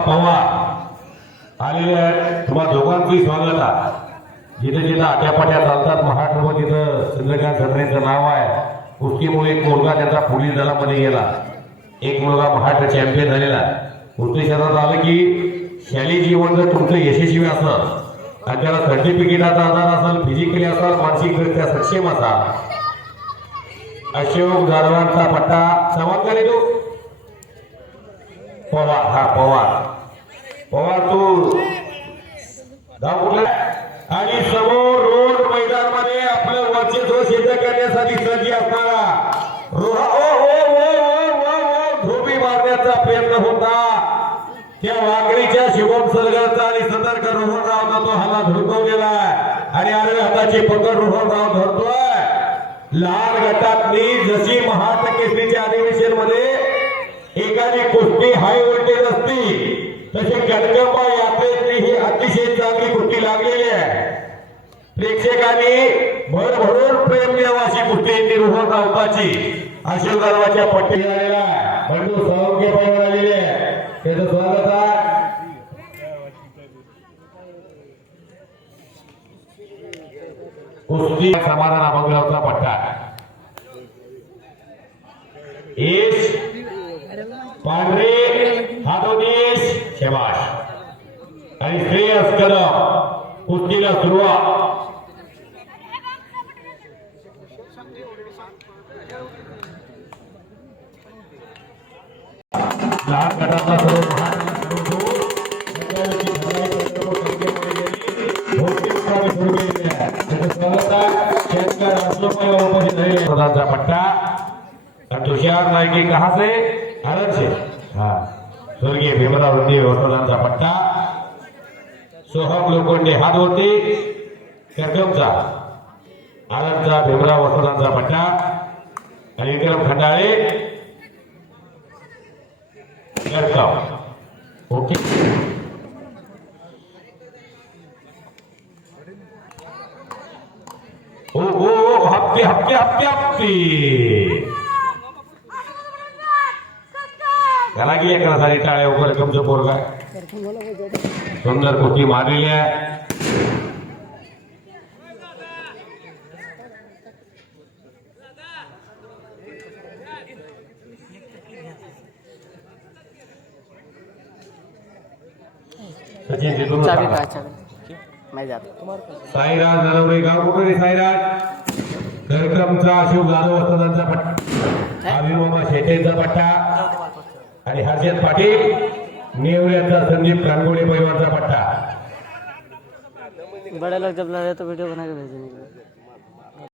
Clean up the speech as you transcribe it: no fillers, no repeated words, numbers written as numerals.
पवार आलेले आहेत. तुम्हा दोघांचंही स्वागत आहे. जिथे जिथे आट्यापाट्या चालतात महाराष्ट्र तिथं चंद्रकांत खत्रेंचं नाव आहे. कुस्तीमुळे एक मुलगा त्याचा पोलीस दलामध्ये गेला, एक मुलगा महाराष्ट्र चॅम्पियन झालेला. कुस्ती क्षेत्रात आलं की शालेय जीवन जर तुमचं यशस्वी असेल आणि त्याला सर्टिफिकेटाचा आधार असेल, फिजिकली असाल, मानसिकरित्या सक्षम असाल, अशोक जाधवांचा पट्टा समांतर येतो. पवार हा पवार तू धाव कुठला आणि समोर रोड मैदान मध्ये आपलं वर्चस्व सिद्ध करण्यासाठी सज्ज असणारा धोबी मारण्याचा प्रयत्न होता. त्या वाकरीच्या शिवम सरगरचा आणि सतर्क रोहनरावचा तो हल्ला धुडकवलेला आहे आणि आडव्या हाताची पकड रोहनराव धरतोय. लहान गटातली जशी महाराष्ट्र केसरीच्या अधिवेशन मध्ये एखादी कुस्ती हाय व्होल्टेज असती, तशी कणकंबा यात्रेतली ही अतिशय चांगली कुस्ती लागलेली आहे. प्रेक्षकांनी भरभरून प्रेम द्यावं अशी कुस्ती रोहनरावची अशोक जाधवाच्या पट्टी आलेला बंडू सावंगे पाहिजे आलेले आहे. त्याचं स्वागत आहे. कुस्ती समाधान अभंगरावचा पट्टा एस पांढरे हातोदेश शबाश आणि श्रेयस कदम कुस्तीला सुरुवात. लहान गटातला प्रधानचा पट्टा तुषार नायके कहा से आनंद से हाँ स्वर्गीय भीमराव रंदे वसोदांचा पट्टा. सोहम लोखंडे हात होते करकमचा आनंदचा भीमराव वसोदांचा पट्टा आणि विक्रम खंडाळे करकम. ओके ओ ओ हप्ते हप्ते हप्ते हप्ते त्याला की एका सारी टाळ्या वगैरे कमचं पोरगा सुंदर कुस्ती मारलेली आहे. सचिन जितून साईराज नरवडे गाव कुठे साईराज कार्यक्रमचा अशोक जाधव वस्तादांचा पट्टा, अभिमामा शेटेचा पट्टा आणि हर्षद पाटील नेवऱ्याचा संदीप कानगोडे पैलवानचा पट्टा. बड़े लोग जब लड़े तो वीडियो बना के भेजेंगे.